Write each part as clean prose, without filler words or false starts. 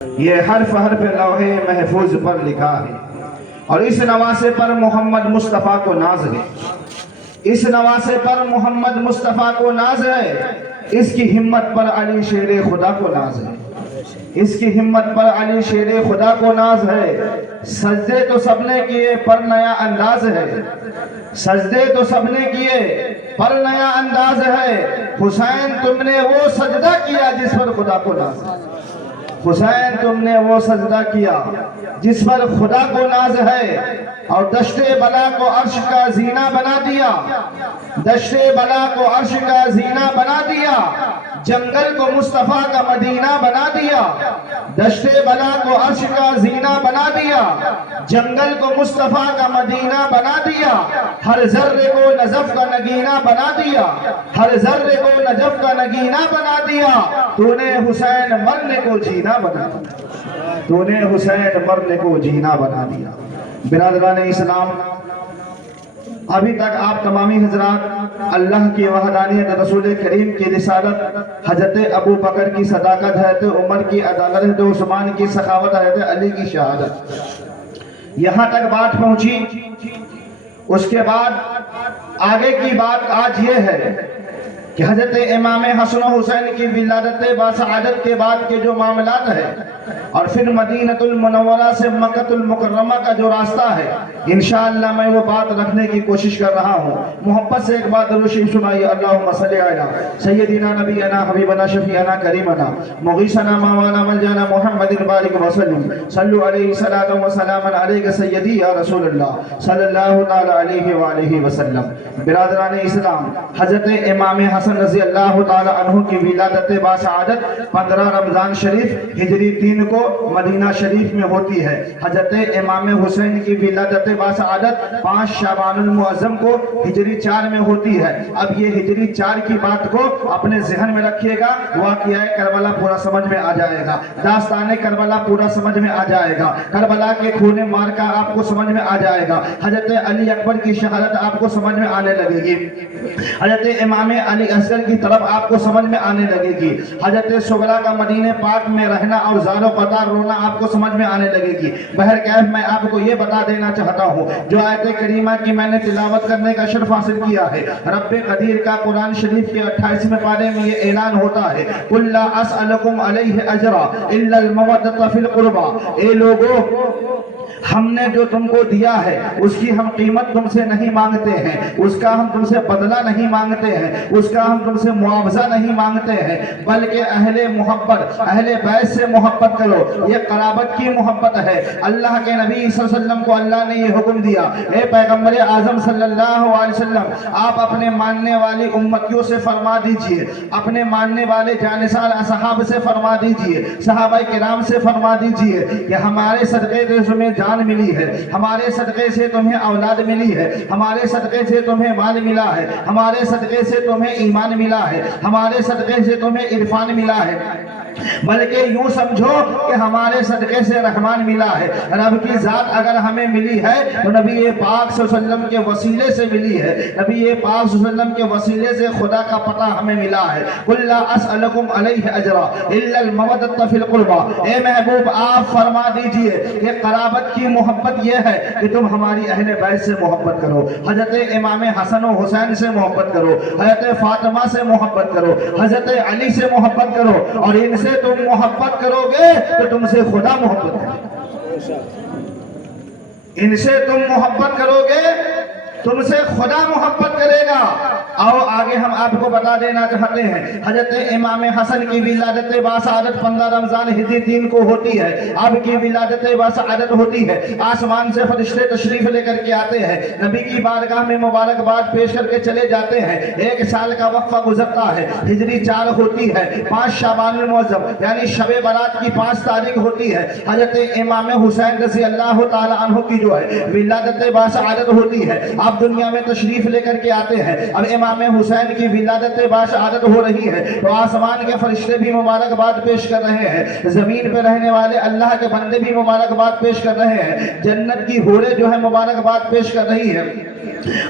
یہ حرف حرف لوح محفوظ پر لکھا ہے، اور اس نواسے پر محمد مصطفیٰ کو ناز ہے، اس نواسے پر محمد مصطفیٰ کو ناز ہے، اس کی ہمت پر علی شیر خدا کو ناز ہے، اس کی ہمت پر علی شیر خدا کو ناز ہے۔ سجدے تو سب نے کیے پر نیا انداز ہے، سجدے تو سب نے کیے پر نیا انداز ہے۔ حسین تم نے وہ سجدہ کیا جس پر خدا کو ناز ہے، حسین تم نے وہ سجدہ کیا جس پر خدا کو ناز ہے، اور دشت بلا کو عرش کا زینہ بنا دیا، دشت بلا کو عرش کا زینہ بنا دیا، جنگل کو مصطفیٰ کا مدینہ بنا دیا، دشت بلا کو عرش کا زینہ بنا دیا، جنگل کو مصطفیٰ کا مدینہ بنا دیا، ہر ذرے کو نجف کا نگینہ بنا دیا، ہر ذرے کو نجف کا نگینہ بنا دیا۔ تو نے حسین مرنے کو جینا بنا دیا، تو نے حسین مرنے کو جینا بنا دیا۔ برادران اسلام، ابھی تک آپ تمامی حضرات اللہ کی وحدانیت، رسول کریم کی رسالت، حضرت ابو بکر کی صداقت، حضرت عمر کی عدالت، حضرت عثمان کی سخاوت، حضرت علی کی شہادت، یہاں تک بات پہنچی۔ اس کے بعد آگے کی بات آج یہ ہے کہ حضرت امام حسن و حسین کی ولادت باسعادت کے بعد کے جو معاملات ہیں، اور پھر مدینہ المنورہ سے مکہ المکرمہ کا جو راستہ ہے، انشاءاللہ میں وہ بات رکھنے کی کوشش کر رہا ہوں۔ محبت سے ایک بات درود شریف سنائیے۔ اللہم صلی علی سیدنا نبینا حبیبنا شفیعنا کریمنا مغیثنا مولانا ملجانا محمد بارک وسلم، صلو علیہ صلاۃ و سلام علیک سیدی یا رسول اللہ صلی اللہ تعالی علیہ وآلہ وسلم۔ برادران اسلام، حضرت امام حسن رضی اللہ تعالی عنہ کی ولادت باسعادت 15 رمضان شریف ہجری 3 کو مدینہ شریف میں ہوتی ہے۔ حضرت امام حسین کی ولادت باسعادت 5 شعبان المعظم کو ہجری 4 میں ہوتی ہے۔ اب یہ ہجری 4 کی بات کو اپنے ذہن میں رکھیے گا، واقعہ کربلا پورا سمجھ میں آ جائے گا، داستان کربلا پورا سمجھ میں آ جائے گا، کربلا کے خون مارکا آپ کو سمجھ میں آ جائے گا، حضرت علی اکبر کی شہادت آپ کو سمجھ میں آنے لگے گی، حضرت امام علی اصغر کی طرف آپ کو سمجھ میں آنے لگے گی، حضرت سغرا کا مدینہ پاک میں رہنا اور زار و قطار رونا آپ کو سمجھ میں آنے لگے گی۔ بہرکیف میں آپ کو یہ بتا دینا چاہتا ہوں، جو آیت کریمہ کی میں نے تلاوت کرنے کا شرف حاصل کیا ہے، رب قدیر کا قرآن شریف کے 28ویں پارے میں یہ اعلان ہوتا ہے، قُلْ لَا أَسْأَلُكُمْ عَلَيْهِ أَجْرًا إِلَّا الْمَوَدَّةَ فِي الْقُرْبَى۔ اے لوگو، ہم نے جو تم کو دیا ہے اس کی ہم قیمت تم سے نہیں مانگتے ہیں، اس کا ہم تم سے بدلہ نہیں مانگتے ہیں، اس کا ہم تم سے معاوضہ نہیں مانگتے ہیں، بلکہ اہل محبت، اہل بیت سے محبت کرو، یہ قرابت کی محبت ہے۔ اللہ کے نبی صلی اللہ علیہ وسلم کو اللہ نے یہ حکم دیا، اے پیغمبر اعظم صلی اللہ علیہ وسلم، آپ اپنے ماننے والی امتیوں سے فرما دیجئے، اپنے ماننے والے جانثار اصحاب سے فرما دیجئے، صحابہ کرام سے فرما دیجئے کہ ہمارے صدقے سے تمہیں جان ملی ہے، ہمارے صدقے سے تمہیں اولاد ملی ہے، ہمارے صدقے سے تمہیں مال ملا ہے، ہمارے صدقے سے تمہیں ایمان ملا ہے، ہمارے صدقے سے تمہیں عرفان ملا ہے، بلکہ یوں سمجھو کہ ہمارے صدقے سے رحمان ملا ہے۔ رب کی ذات اگر ہمیں ملی ہے تو نبی پاک صلی اللہ علیہ وسلم کے وسیلے سے ملی ہے، نبی پاک صلی اللہ علیہ وسلم کے وسیلے سے خدا کا پتہ ہمیں ملا ہے۔ قُلْ لَا أَسْأَلُكُمْ عَلَيْهِ أَجْرًا إِلَّا الْمَوَدَّةَ فِي الْقُرْبَى۔ اے محبوب، آپ فرما دیجئے کہ قرابت کی محبت یہ ہے کہ تم ہماری اہل بیت سے محبت کرو، حضرت امام حسن و حسین سے محبت کرو، حضرت فاطمہ سے محبت کرو، حضرت علی سے محبت کرو، اور ان سے تم محبت کرو گے تو تم سے خدا محبت کرے گا، ان سے تم محبت کرو گے تم سے خدا محبت کرے گا۔ آؤ آگے ہم آپ کو بتا دینا چاہتے ہیں، حضرت امام حسن کی ولادت باسعادت 15 رمضان ہجری 3 کو ہوتی ہے۔ آپ کی ولادت باسعادت ہوتی ہے، آسمان سے فرشتے تشریف لے کر کے آتے ہیں، نبی کی بارگاہ میں مبارکباد پیش کر کے چلے جاتے ہیں، 1 سال کا وقفہ گزرتا ہے، ہجری 4 ہوتی ہے، 5 شعبان المعظم یعنی شب برات کی 5 تاریخ ہوتی ہے، حضرت امام حسین رضی اللہ تعالی عنہ کی جو ہے ولادت باسعادت ہوتی ہے۔ آپ دنیا میں تشریف لے کر کے آتے ہیں، اب امام حسین کی ولادت باسعادت ہو رہی ہے تو آسمان کے فرشتے بھی مبارکباد پیش کر رہے ہیں، زمین پہ رہنے والے اللہ کے بندے بھی مبارکباد پیش کر رہے ہیں، جنت کی حوریں جو ہے مبارکباد پیش کر رہی ہے۔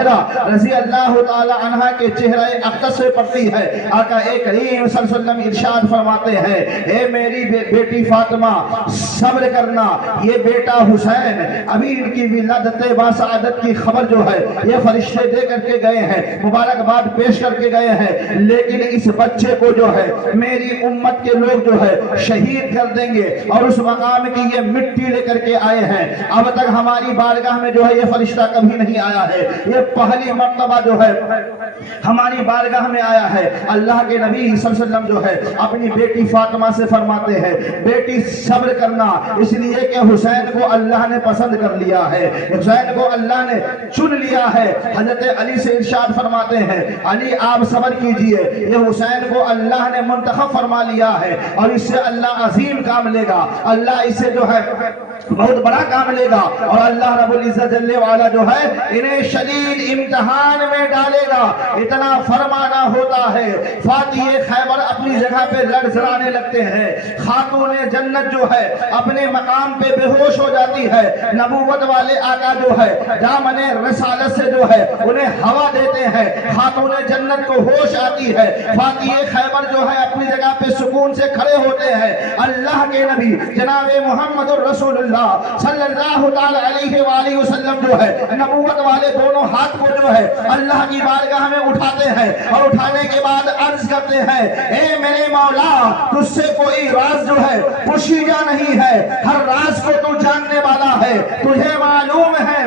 زہرا رضی اللہ تعالی عنہ کے چہرہ اقدس سے پڑتی ہے۔ آقا کریم صلی اللہ علیہ وسلم ارشاد فرماتے ہیں اے میری بیٹی فاطمہ صبر کرنا، یہ بیٹا حسین ابھی ان کی ولادت باسعادت کی خبر جو ہے یہ فرشتے دے کر کے گئے ہیں، مبارکباد پیش کر کے گئے ہیں، لیکن اس بچے کو جو ہے میری امت کے لوگ جو ہے شہید کر دیں گے اور اس مقام کی یہ مٹی لے کر کے آئے ہیں۔ اب تک ہماری بارگاہ میں جو ہے یہ فرشتہ کبھی نہیں آیا ہے، یہ پہلی مرتبہ جو ہے ہماری بارگاہ میں آیا ہے۔ اللہ کے نبی صلی اللہ علیہ وسلم جو ہے اپنی بیٹی فاطمہ سے فرماتے ہیں بیٹی صبر کرنا، اس لیے کہ حسین کو اللہ نے پسند کر لیا ہے، حسین کو اللہ نے چن لیا ہے۔ حضرت علی سے ارشاد فرماتے ہیں علی آپ صبر کیجئے، یہ حسین کو اللہ نے منتخب فرما لیا ہے اور اس سے اللہ عظیم کام لے گا، اللہ اسے جو ہے بہت بڑا کام لے گا اور اللہ رب العزت جل وعلا جو ہے انہیں شدید امتحان میں ڈالے گا۔ اتنا فرمانا ہوتا ہے فاتح خیبر اپنی جگہ پہ لڑزڑانے لگتے ہیں، خاتون جنت جو ہے اپنے مقام پہ بے ہوش ہو جاتی ہے، نبوت والے آقا جو ہے دامن رسالت سے جو ہے انہیں ہوا دیتے ہیں، خاتون جنت کو ہوش آتی ہے، فاتح خیبر جو ہے اپنی جگہ پہ سکون سے کھڑے ہوتے ہیں۔ اللہ کے نبی جناب محمد الرسول اللہ صلی اللہ تعالی علیہ وآلہ وسلم جو ہے نبوت والے دونوں ہاتھ کو جو ہے اللہ کی بارگاہ میں اٹھاتے ہیں اور اٹھانے کے بعد عرض کرتے ہیں اے میرے مولا تجھ سے کوئی راز جو ہے پوشیدہ نہیں ہے، ہر راز کو تو جاننے والا ہے، تجھے معلوم ہے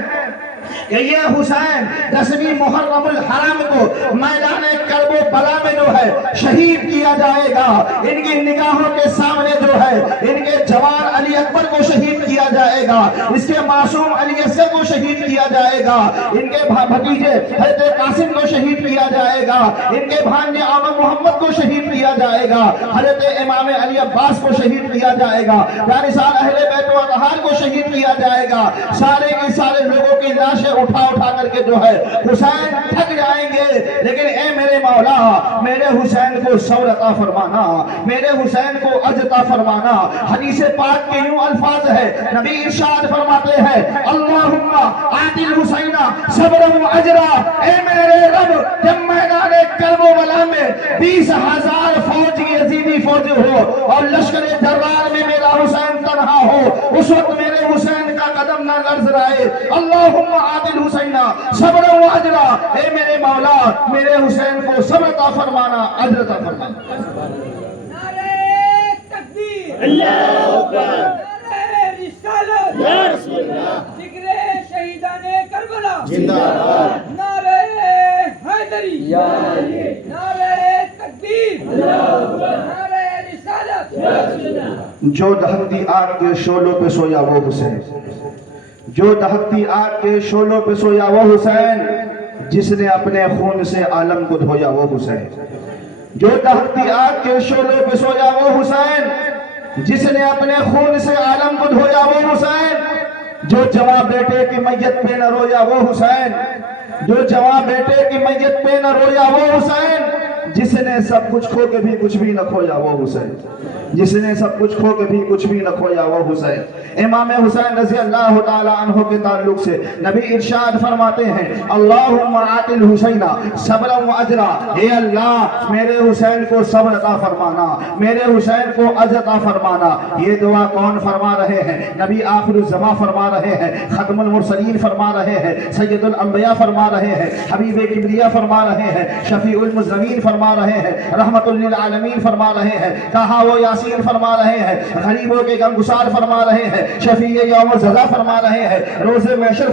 کہ یہ حسین 10ویں محرم الحرام کو میدان کرب و بلا میں جو ہے شہید کیا جائے گا، ان کی نگاہوں کے سامنے جو ہے ان کے جوان علی اکبر کو شہید کیا جائے گا، اس کے معصوم علی اصغر کو شہید کیا جائے گا، ان کے بھتیجے حضرت قاسم کو شہید کیا جائے گا، ان کے بھانجے آمد محمد کو شہید کیا جائے گا، حضرت امام علی عباس کو شہید کیا جائے گا، جانثار اہل بیت و اطہار کو شہید کیا جائے گا، سارے کے سارے لوگوں کی لاشیں اٹھا کر کے جو ہے حسین تھک جائیں گے، لیکن اے میرے مولا میرے حسین کو صبر عطا فرمانا، میرے حسین کو اجر عطا فرمانا۔ حدیث پاک کے یوں الفاظ ہے، نبی ارشاد فرماتے ہیں اللہم آتی الحسین صبر و اجرا، اے میرے رب جب میدان کرب و بلا میں 20,000 فوج یزیدی فوج ہو اور لشکر جرار میں میرا حسین تنہا ہو، اس وقت میرے حسین کا قدم نہ لرز رہے، اللہم آتی الحسین صبر و اجرا، اے میرے مولا میرے حسین کو صبر عطا فرمانا، اجر عطا فرمانا۔ نعرہ تکبیر، اللہ اکبر، نعرہ رسالت، یا رسول اللہ، ذکر شہیدان کربلا، زندہ باد، نعرہ حیدری، یا علی، نعرہ تکبیر، اللہ اکبر، نعرہ رسالت، یا رسول اللہ۔ جو دہکتی آگ کے شعلوں پہ سویا وہ حسین، جو دہکتی آگ کے شعلوں پہ سویا وہ حسین، جس نے اپنے خون سے عالم کو دھویا وہ حسین، جو دہکتی آگ کے شعلوں پہ سویا وہ حسین، جس نے اپنے خون سے عالم کو دھویا وہ حسین، جو جواں بیٹے کی میت پہ نہ رویا وہ حسین، جو جواں بیٹے کی میت پہ نہ رویا وہ حسین، جس نے سب کچھ کھو کے بھی کچھ بھی نہ کھویا وہ حسین، جس نے سب کچھ کھو کے بھی کچھ بھی نہ کھویا وہ حسین۔ امام حسین رضی اللہ تعالی عنہ کے تعلق سے نبی ارشاد فرماتے ہیں اللہم آتی الحسین صبر و اجرا، اے اللہ میرے حسین کو صبر عطا فرمانا، میرے حسین کو اجر عطا فرمانا۔ یہ دعا کون فرما رہے ہیں؟ نبی آخر الزمان فرما رہے ہیں، ختم المرسلین فرما رہے ہیں، سید الانبیاء فرما رہے ہیں، حبیب کبریا فرما رہے ہیں، شفیع المذنبین فرما رہے ہیں، رحمت للعالمین فرما رہے ہیں، کہا وہ یاسین فرما رہے ہیں، غریبوں کے غمگسار فرما رہے ہیں، شفیع یوم الجزا فرما رہے ہیں، روز محشر